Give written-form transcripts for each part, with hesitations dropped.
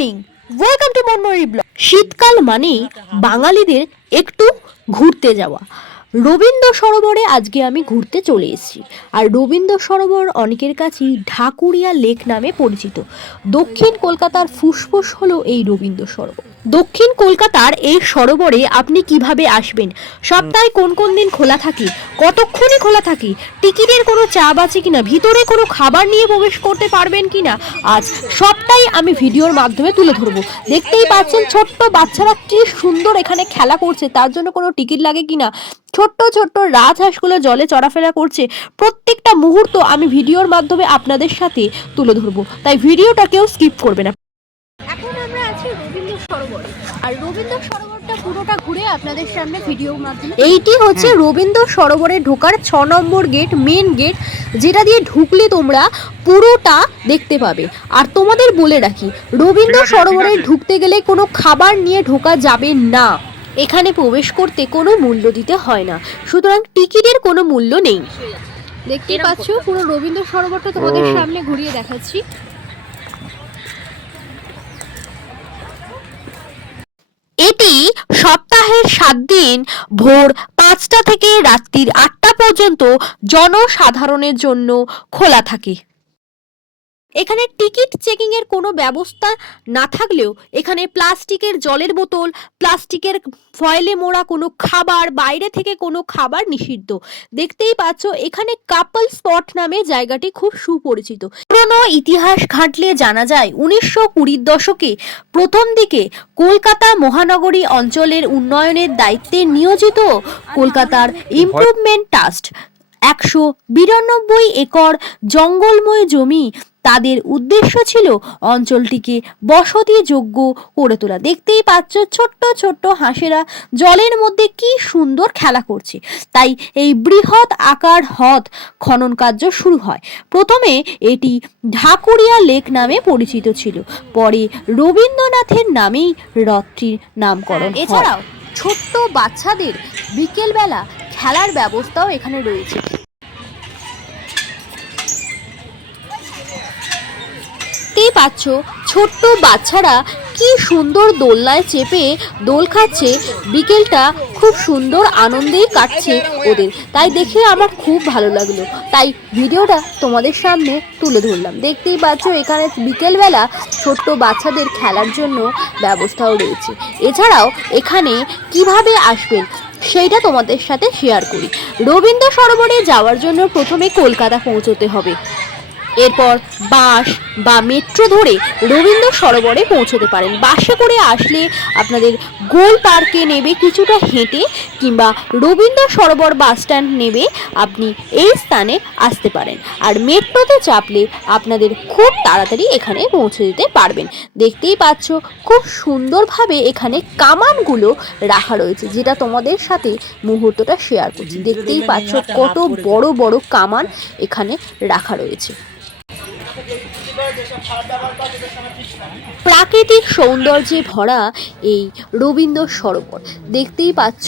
Morning, welcome to Monmori blog. শীতকাল মানেই বাঙালিদের একটু ঘুরতে যাওয়া। রবীন্দ্র সরোবরে আজকে আমি ঘুরতে চলে এসেছি। আর রবীন্দ্র সরোবর অনেকের কাছেই ঢাকুরিয়া লেক নামে পরিচিত। দক্ষিণ কলকাতার ফুসফুস হলো এই রবীন্দ্র সরোবর। দক্ষিণ কলকাতার এই সরোবরে আপনি কিভাবে আসবেন, সপ্তাহে কোন কোন দিন খোলা থাকে, কতক্ষণে খোলা থাকে, টিকিটের কোনো চাপ আছে কিনা, ভিতরে কোনো খাবার নিয়ে প্রবেশ করতে পারবেন কিনা, আজ সবটাই আমি ভিডিওর মাধ্যমে তুলে ধরবো। দেখতেই পাচ্ছেন ছোট্ট বাচ্চারা কি সুন্দর এখানে খেলা করছে, তার জন্য কোনো টিকিট লাগে কিনা, ছোট্ট ছোট্ট রাজহাঁসগুলো জলে চলাফেরা করছে, প্রত্যেকটা মুহূর্ত আমি ভিডিওর মাধ্যমে আপনাদের সাথে তুলে ধরবো, তাই ভিডিওটা কেউ স্কিপ করবে না। এখন আমরা আছি রবীন্দ্র সরোবরে, আর রবীন্দ্র সরোবরটা পুরোটা ঘুরে আপনাদের সামনে ভিডিওর মাধ্যমে। এইটি হচ্ছে রবীন্দ্র সরোবরে ঢোকার 6 নম্বর গেট, মেন গেট, যেটা দিয়ে ঢুকলে তোমরা পুরোটা দেখতে পাবে। আর তোমাদের বলে রাখি, রবীন্দ্র সরোবরে ঢুকতে গেলে কোনো খাবার নিয়ে ঢোকা যাবে না। এখানে প্রবেশ করতে কোনো মূল্য দিতে হয় না, সুতরাং টিকিটের কোনো মূল্য নেই। দেখতেই পাচ্ছ পুরো রবীন্দ্র সরোবরটা তোমাদের সামনে ঘুরিয়ে দেখাচ্ছি। এটি সপ্তাহের 7 দিন ভোর 5টা থেকে রাত্রির 8টা পর্যন্ত জনসাধারণের জন্য খোলা থাকে। এখানে টিকিট চেকিং এর কোনো ব্যবস্থা না থাকলেও এখানে প্লাস্টিকের জলের বোতল, প্লাস্টিকের ফয়েলে মোড়া কোনো খাবার, বাইরে থেকে কোনো খাবার নিষিদ্ধ। দেখতেই পাচ্ছ এখানে কাপল স্পট নামে জায়গাটি খুব সুপরিচিত। পুরনো ইতিহাস ঘাঁটলে জানা যায় 1920 দশকে প্রথম দিকে কলকাতা মহানগরী অঞ্চলের উন্নয়নের দায়িত্বে নিয়োজিত কলকাতার ইমপ্রুভমেন্ট ট্রাস্ট 192 একর জঙ্গলময় জমি, তাদের উদ্দেশ্য ছিল অঞ্চলটিকে বসতিযোগ্য করে তোলা। দেখতেই পাচ্ছ ছোট্ট ছোট্ট হাঁসেরা জলের মধ্যে কি সুন্দর খেলা করছে। তাই এই বৃহৎ আকার হ্রদ খনন কার্য শুরু হয়। প্রথমে এটি ঢাকুরিয়া লেক নামে পরিচিত ছিল, পরে রবীন্দ্রনাথের নামেই হ্রদটির নামকরণ। এছাড়াও ছোট্ট বাচ্চাদের বিকেলবেলা খেলার ব্যবস্থাও এখানে রয়েছে। দেখতেই পাচ্ছ ছোট্ট বাচ্চারা কি সুন্দর দোলনায় চেপে দোল খাচ্ছে, বিকেলটা খুব সুন্দর আনন্দেই কাটছে ওদের, তাই দেখে আমার খুব ভালো লাগলো, তাই ভিডিওটা তোমাদের সামনে তুলে ধরলাম। দেখতেই পাচ্ছ এখানে বিকেলবেলা ছোট্ট বাচ্চাদের খেলার জন্য ব্যবস্থাও রয়েছে। এছাড়াও এখানে কিভাবে আসবেন সেইটা তোমাদের সাথে শেয়ার করি। রবীন্দ্র সরোবরে যাওয়ার জন্য প্রথমে কলকাতা পৌঁছতে হবে, এরপর বাস বা মেট্রো ধরে রবীন্দ্র সরোবরে পৌঁছতে পারেন। বাসে করে আসলে আপনাদের গোল পার্কে নেবে কিছুটা হেঁটে, কিংবা রবীন্দ্র সরোবর বাস স্ট্যান্ড নেবে আপনি এই স্থানে আসতে পারেন। আর মেট্রোতে চাপলে আপনাদের খুব তাড়াতাড়ি এখানে পৌঁছে দিতে পারবেন। দেখতেই পাচ্ছ খুব সুন্দরভাবে এখানে কামানগুলো রাখা রয়েছে, যেটা তোমাদের সাথে মুহূর্তটা শেয়ার করছি। দেখতেই পাচ্ছ কত বড় বড় কামান এখানে রাখা রয়েছে। প্রাকৃতিক সৌন্দর্যে ভরা এই রবীন্দ্র সরোবর, দেখতেই পাচ্ছ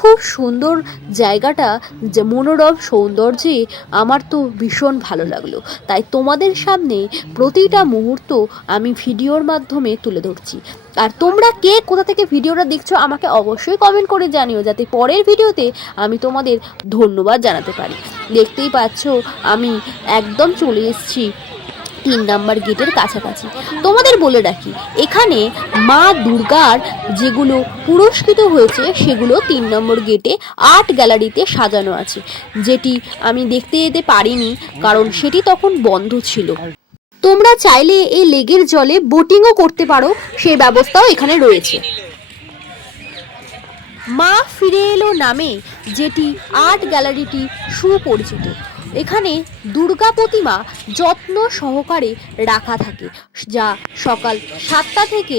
খুব সুন্দর জায়গাটা, যে মনোরম সৌন্দর্যে আমার তো ভীষণ ভালো লাগলো, তাই তোমাদের সামনে প্রতিটা মুহূর্ত আমি ভিডিওর মাধ্যমে তুলে ধরছি। আর তোমরা কে কোথা থেকে ভিডিওটা দেখছো আমাকে অবশ্যই কমেন্ট করে জানিও, যাতে পরের ভিডিওতে আমি তোমাদের ধন্যবাদ জানাতে পারি। দেখতেই পাচ্ছ আমি একদম চলে এসেছি 3 নম্বর গেটের কাছাকাছি। তোমাদের বলে রাখি, এখানে মা দুর্গার যেগুলো পুরস্কৃত হয়েছে সেগুলো 3 নম্বর গেটে আর্ট গ্যালারিতে সাজানো আছে, যেটি আমি দেখতে যেতে পারিনি কারণ সেটি তখন বন্ধ ছিল। তোমরা চাইলে এই লেকের জলে বোটিংও করতে পারো, সেই ব্যবস্থাও এখানে রয়েছে। মা ফিরে এলো নামে যেটি আর্ট গ্যালারিটি সুপরিচিত। এখানে দুর্গা প্রতিমা যত্ন সহকারে রাখা থাকে, যা সকাল 7টা থেকে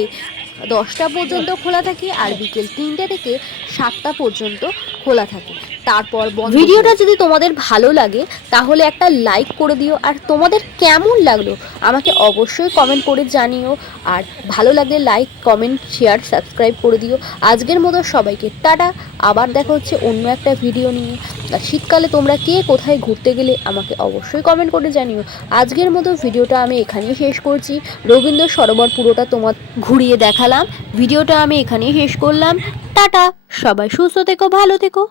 10টা পর্যন্ত খোলা থাকে, আর বিকেল 3টে থেকে 7টা পর্যন্ত খোলা থাকে, তারপর ভিডিওটা যদি তোমাদের ভালো লাগে তাহলে একটা লাইক করে দিও, আর তোমাদের কেমন লাগলো আমাকে অবশ্যই কমেন্ট করে জানিও। আর ভালো লাগলে লাইক, কমেন্ট, শেয়ার, সাবস্ক্রাইব করে দিও। আজকের মতো সবাইকে টাটা, আবার দেখা হচ্ছে অন্য একটা ভিডিও নিয়ে। আর শীতকালে তোমরা কে কোথায় ঘুরতে গেলে আমাকে অবশ্যই কমেন্ট করে জানিও। আজকের মতো ভিডিওটা আমি এখানেই শেষ করছি। রবীন্দ্র সরোবর পুরোটা তোমার ঘুরিয়ে দেখালাম, ভিডিওটা আমি এখানেই শেষ করলাম। টাটা, সবাই সুস্থ থেকো, ভালো থেকো।